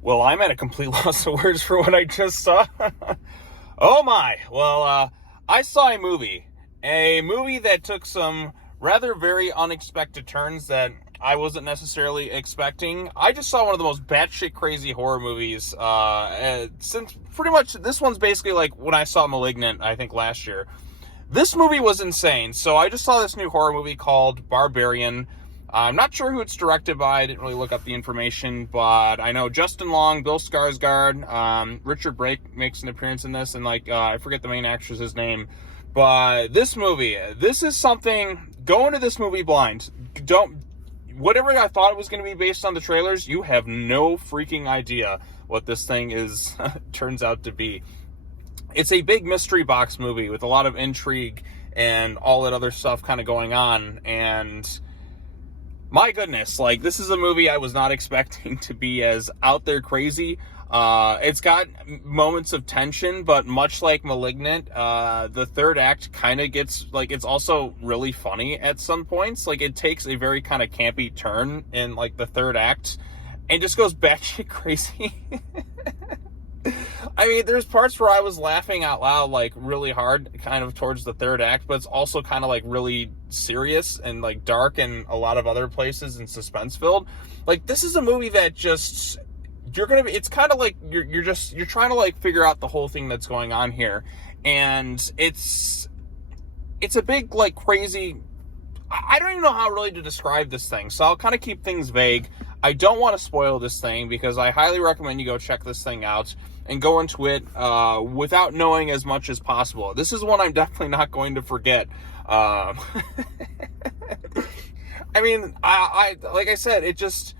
Well, I'm at a complete loss of words for what I just saw. Oh my. Well, I saw a movie that took some rather very unexpected turns that I wasn't necessarily expecting. I just saw one of the most batshit crazy horror movies since pretty much this one's basically like when I saw Malignant, I think last year. This movie was insane. So I just saw this new horror movie called Barbarian. I'm not sure who it's directed by. I didn't really look up the information, but I know Justin Long, Bill Skarsgård, Richard Brake makes an appearance in this, and I forget the main actress's name. But this movie, this is something. Go into this movie blind. Don't. Whatever I thought it was going to be based on the trailers, you have no freaking idea what this thing is turns out to be. It's a big mystery box movie with a lot of intrigue and all that other stuff kind of going on, and my goodness, like, this is a movie I was not expecting to be as out there crazy. It's got moments of tension, but much like Malignant, the third act kind of gets, like, it's also really funny at some points. Like, it takes a very kind of campy turn in, like, the third act and just goes batshit crazy. I mean, there's parts where I was laughing out loud, like, really hard, kind of towards the third act, but it's also kind of, like, really serious and, like, dark in a lot of other places and suspense-filled. Like, this is a movie that just, it's kind of like, you're trying to, like, figure out the whole thing that's going on here. And it's a big, like, crazy, I don't even know how really to describe this thing, so I'll kind of keep things vague. I don't want to spoil this thing because I highly recommend you go check this thing out and go into it without knowing as much as possible. This is one I'm definitely not going to forget. I mean, I like I said, this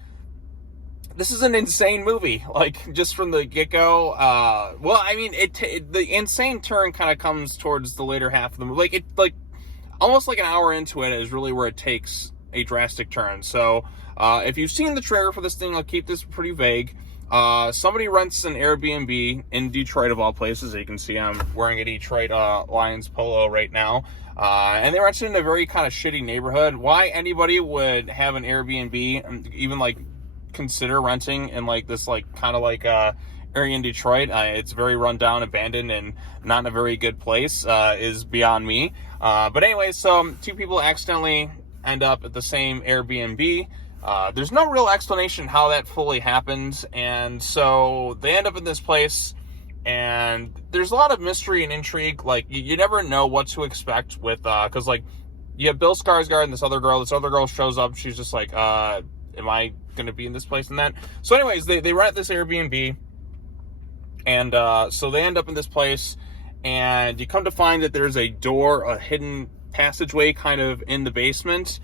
is an insane movie, like, just from the get-go. Well, I mean, the insane turn kind of comes towards the later half of the movie. Almost like an hour into it is really where it takes a drastic turn. So, if you've seen the trailer for this thing, I'll keep this pretty vague. Somebody rents an Airbnb in Detroit, of all places. As you can see, I'm wearing a Detroit Lions polo right now. And they rented in a very kind of shitty neighborhood. Why anybody would have an Airbnb and even, like, consider renting in, like, this, like, kind of like area in Detroit, it's very run down, abandoned, and not in a very good place, is beyond me. But anyway, so two people accidentally end up at the same Airbnb. There's no real explanation how that fully happened, and so they end up in this place, and there's a lot of mystery and intrigue. Like, you never know what to expect with, because, like, you have Bill Skarsgård and this other girl shows up, she's just like, am I gonna be in this place and that? So anyways, they rent this Airbnb, and so they end up in this place, and you come to find that there's a door, a hidden passageway kind of in the basement,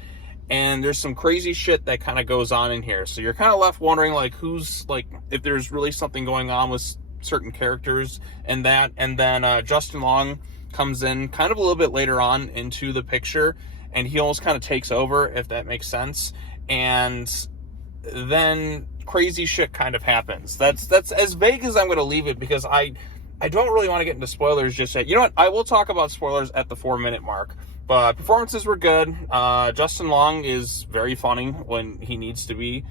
and there's some crazy shit that kind of goes on in here. So you're kind of left wondering, like, who's, like, if there's really something going on with certain characters and that. And then Justin Long comes in kind of a little bit later on into the picture, and he almost kind of takes over, if that makes sense. And then crazy shit kind of happens. That's as vague as I'm going to leave it, because I don't really want to get into spoilers just yet. You know what? I will talk about spoilers at the 4-minute mark. But performances were good. Justin Long is very funny when he needs to be.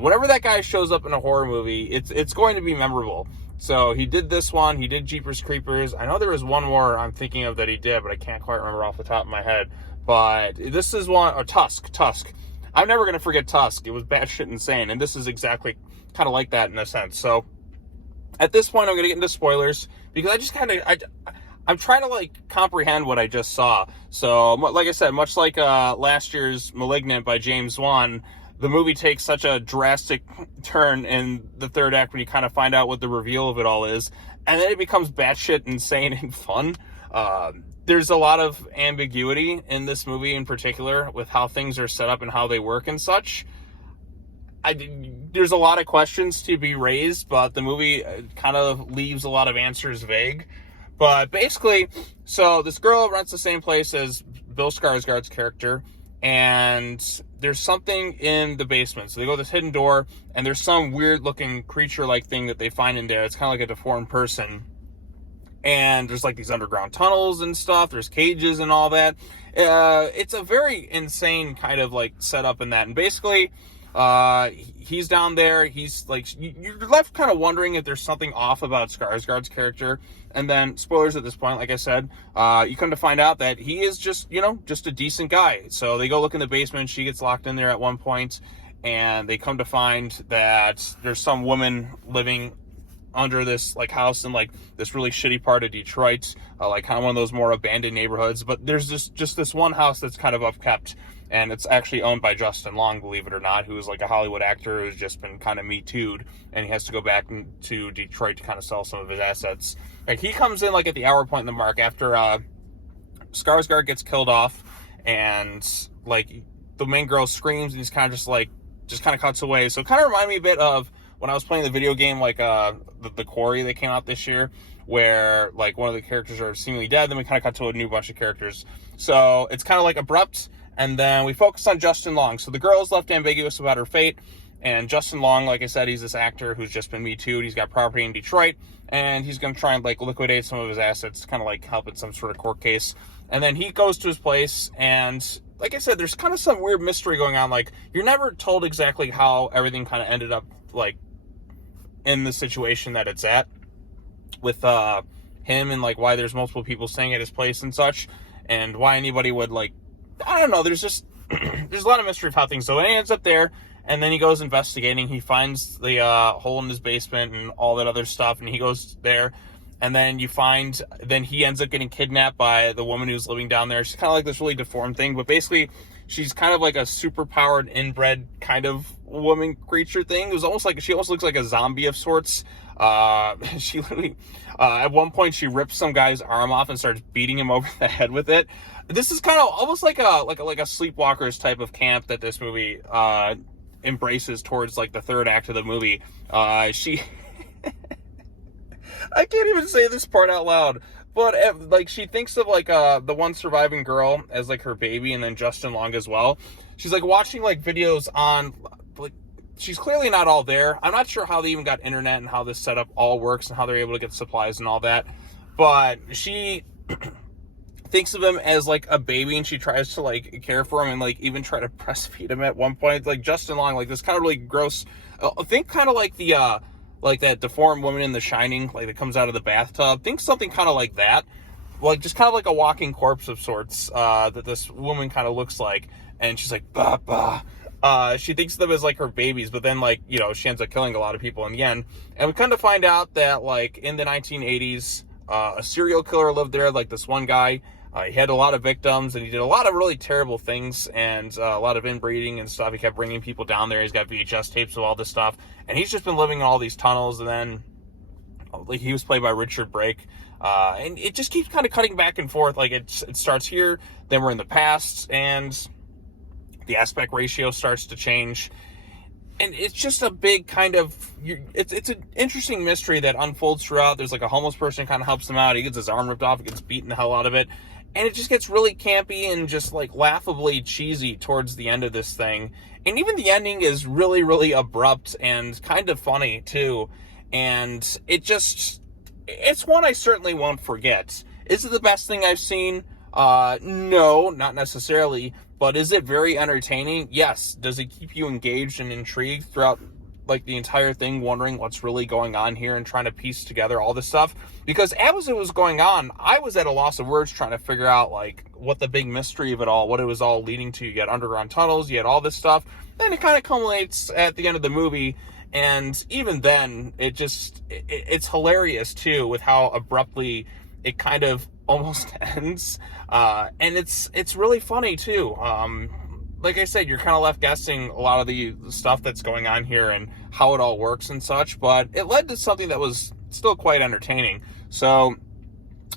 Whenever that guy shows up in a horror movie, it's going to be memorable. So he did this one. He did Jeepers Creepers. I know there was one more I'm thinking of that he did, but I can't quite remember off the top of my head. But this is one, or Tusk. I'm never going to forget Tusk. It was batshit insane. And this is exactly kind of like that in a sense. So at this point, I'm going to get into spoilers, because I just I'm trying to, like, comprehend what I just saw. So, like I said, much like last year's Malignant by James Wan, the movie takes such a drastic turn in the third act when you kind of find out what the reveal of it all is. And then it becomes batshit insane and fun. There's a lot of ambiguity in this movie in particular with how things are set up and how they work and such. There's a lot of questions to be raised, but the movie kind of leaves a lot of answers vague. But basically, so this girl rents the same place as Bill Skarsgård's character, and there's something in the basement. So they go to this hidden door, and there's some weird-looking creature-like thing that they find in there. It's kind of like a deformed person. And there's, like, these underground tunnels and stuff. There's cages and all that. It's a very insane kind of, like, setup in that. And basically, He's down there. He's like, you're left kind of wondering if there's something off about Skarsgård's character. And then, spoilers at this point, like I said, you come to find out that he is just, just a decent guy. So they go look in the basement. She gets locked in there at one point, and they come to find that there's some woman living under this like house in like this really shitty part of Detroit, like kind of one of those more abandoned neighborhoods. But there's just this one house that's kind of upkept, and it's actually owned by Justin Long, believe it or not, who's like a Hollywood actor who's just been kind of Me Too'd, and he has to go back to Detroit to kind of sell some of his assets. Like, he comes in like at the hour point in the mark after Skarsgård gets killed off, and like the main girl screams, and he's kind of just kind of cuts away. So it kind of reminded me a bit of when I was playing the video game, like the Quarry that came out this year, where like one of the characters are seemingly dead, then we kind of cut to a new bunch of characters. So it's kind of like abrupt, and then we focus on Justin Long. So the girl is left ambiguous about her fate, and Justin Long, like I said, he's this actor who's just been Me Too'd. He's got property in Detroit, and he's going to try and like liquidate some of his assets, kind of like help in some sort of court case. And then he goes to his place, and like I said, there's kind of some weird mystery going on. Like, you're never told exactly how everything kind of ended up like in the situation that it's at with him, and like why there's multiple people staying at his place and such, and why anybody would like, I don't know, there's just there's a lot of mystery of how things go. And he ends up there, and then he goes investigating. He finds the hole in his basement and all that other stuff, and he goes there, and then then he ends up getting kidnapped by the woman who's living down there. She's kind of like this really deformed thing, but basically she's kind of like a super powered inbred kind of woman creature thing. It was almost like, she almost looks like a zombie of sorts. She literally, at one point she rips some guy's arm off and starts beating him over the head with it. This is kind of almost like a Sleepwalkers type of camp that this movie embraces towards like the third act of the movie. She I can't even say this part out loud, but like she thinks of like the one surviving girl as like her baby, and then Justin Long as well. She's like watching like videos on, like, she's clearly not all there. I'm not sure how they even got internet and how this setup all works and how they're able to get supplies and all that, but she thinks of him as like a baby, and she tries to like care for him and like even try to breastfeed him at one point. Like Justin Long, like this kind of really gross, I think kind of like the like that deformed woman in The Shining, like that comes out of the bathtub. Think something kind of like that, like just kind of like a walking corpse of sorts that this woman kind of looks like. And she's like, bah, bah. She thinks of them as like her babies, but then like, she ends up killing a lot of people in the end. And we kind of find out that like in the 1980s, a serial killer lived there, like this one guy. He had a lot of victims, and he did a lot of really terrible things, and a lot of inbreeding and stuff. He kept bringing people down there. He's got VHS tapes of all this stuff, and he's just been living in all these tunnels. And then like he was played by Richard Brake, and it just keeps kind of cutting back and forth. Like it starts here, then we're in the past, and the aspect ratio starts to change, and it's just a big kind of, it's an interesting mystery that unfolds throughout. There's like a homeless person kind of helps him out. He gets his arm ripped off, he gets beaten the hell out of it, and it just gets really campy and just like laughably cheesy towards the end of this thing. And even the ending is really, really abrupt and kind of funny too. And it's one I certainly won't forget. Is it the best thing I've seen? No, not necessarily. But is it very entertaining? Yes. Does it keep you engaged and intrigued throughout like the entire thing, wondering what's really going on here and trying to piece together all this stuff? Because as it was going on, I was at a loss of words trying to figure out like what the big mystery of it all, what it was all leading to. You had underground tunnels, you had all this stuff. Then it kind of culminates at the end of the movie. And even then, it's hilarious too with how abruptly it kind of almost ends. And it's really funny too. Like I said, you're kind of left guessing a lot of the stuff that's going on here and how it all works and such, but it led to something that was still quite entertaining. So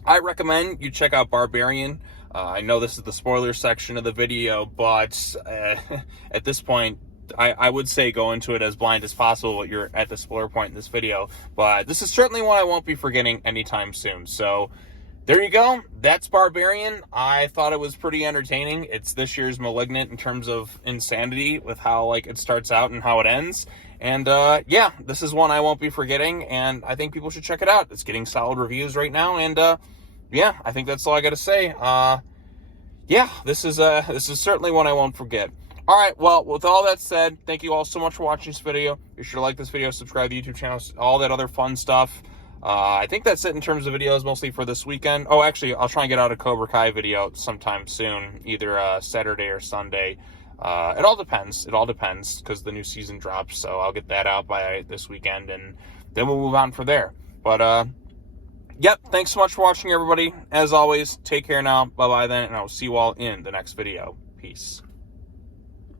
I recommend you check out Barbarian. I know this is the spoiler section of the video, but at this point, I would say go into it as blind as possible. You're at the spoiler point in this video, but this is certainly one I won't be forgetting anytime soon. So there you go. That's Barbarian. I thought it was pretty entertaining. It's this year's Malignant in terms of insanity with how like it starts out and how it ends. And yeah, this is one I won't be forgetting, and I think people should check it out. It's getting solid reviews right now, and yeah, I think that's all I got to say. Yeah, this is certainly one I won't forget. All right, well, with all that said, thank you all so much for watching this video. Be sure to like this video, subscribe to the YouTube channel, all that other fun stuff. I think that's it in terms of videos, mostly for this weekend. Oh, actually, I'll try and get out a Cobra Kai video sometime soon, either Saturday or Sunday. It all depends. It all depends, because the new season drops, so I'll get that out by this weekend, and then we'll move on from there. But, yep, thanks so much for watching, everybody. As always, take care now. Bye-bye then, and I'll see you all in the next video. Peace.